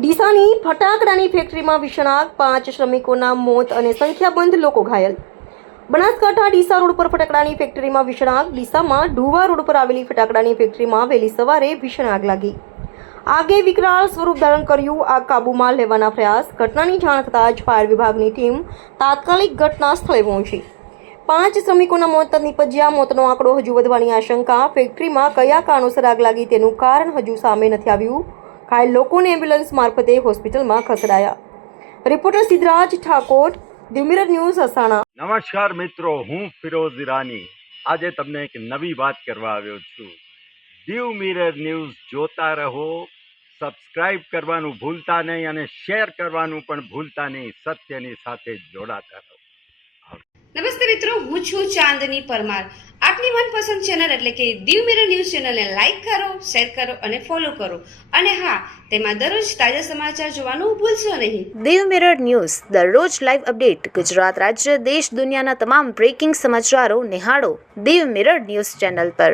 ડીસાની ફટાકડાની ફેક્ટરીમાં ભીષણ આગ, 5 શ્રમિકોના મોત અને સંખ્યાબંધ લોકો ઘાયલ. બનાસકાંઠા ડીસા રોડ પર ફટાકડાની ફેક્ટરીમાં ભીષણ આગ. ડીસામાં ઢુવા રોડ પર આવેલી ફટાકડાની ફેક્ટરીમાં વહેલી સવારે ભીષણ આગ લાગી. આગે વિકરાળ સ્વરૂપ ધારણ કર્યું. આગ કાબૂમાં લેવાના પ્રયાસ. ઘટનાની જાણ થતાં જ ફાયર વિભાગની ટીમ તાત્કાલિક ઘટના સ્થળે પહોંચી. 5 શ્રમિકોના મોત નીપજ્યા. મોતનો આંકડો હજુ વધવાની આશંકા. ફેક્ટરીમાં કયા કારણોસર આગ લાગી તેનું કારણ હજુ સામે નથી આવ્યું. ઘાયલ લોકોને એમ્બ્યુલન્સ મારફતે હોસ્પિટલમાં ખસેડાયા. Reporter Siddhraj Thakor, the mirror news, Asana. નમસ્કાર મિત્રો, હું ફિરોઝ ઈરાની. આજે તમને એક નવી વાત કરવા આવ્યો છું. ધી મિરર ન્યૂઝ જોતા રહો, સબસ્ક્રાઇબ કરવાનું ભૂલતા નહીં અને શેર કરવાનું પણ ભૂલતા નહીં. સત્યની સાથે જોડાતા રહો. નમસ્તે મિત્રો, હું છું ચાંદની પરમાર. આપની મનપસંદ ચેનલ એટલે કે ધી મિરર ન્યૂઝ ચેનલને લાઈક કરો, શેર કરો અને ફોલો કરો. અને હા, તેમાં દરરોજ તાજા સમાચાર જોવાનું ભૂલશો નહીં. ધી મિરર ન્યૂઝ દરરોજ લાઈવ અપડેટ. ગુજરાત રાજ્ય, દેશ, દુનિયાના તમામ બ્રેકિંગ સમાચારો નિહાળો ધી મિરર ન્યૂઝ ચેનલ પર.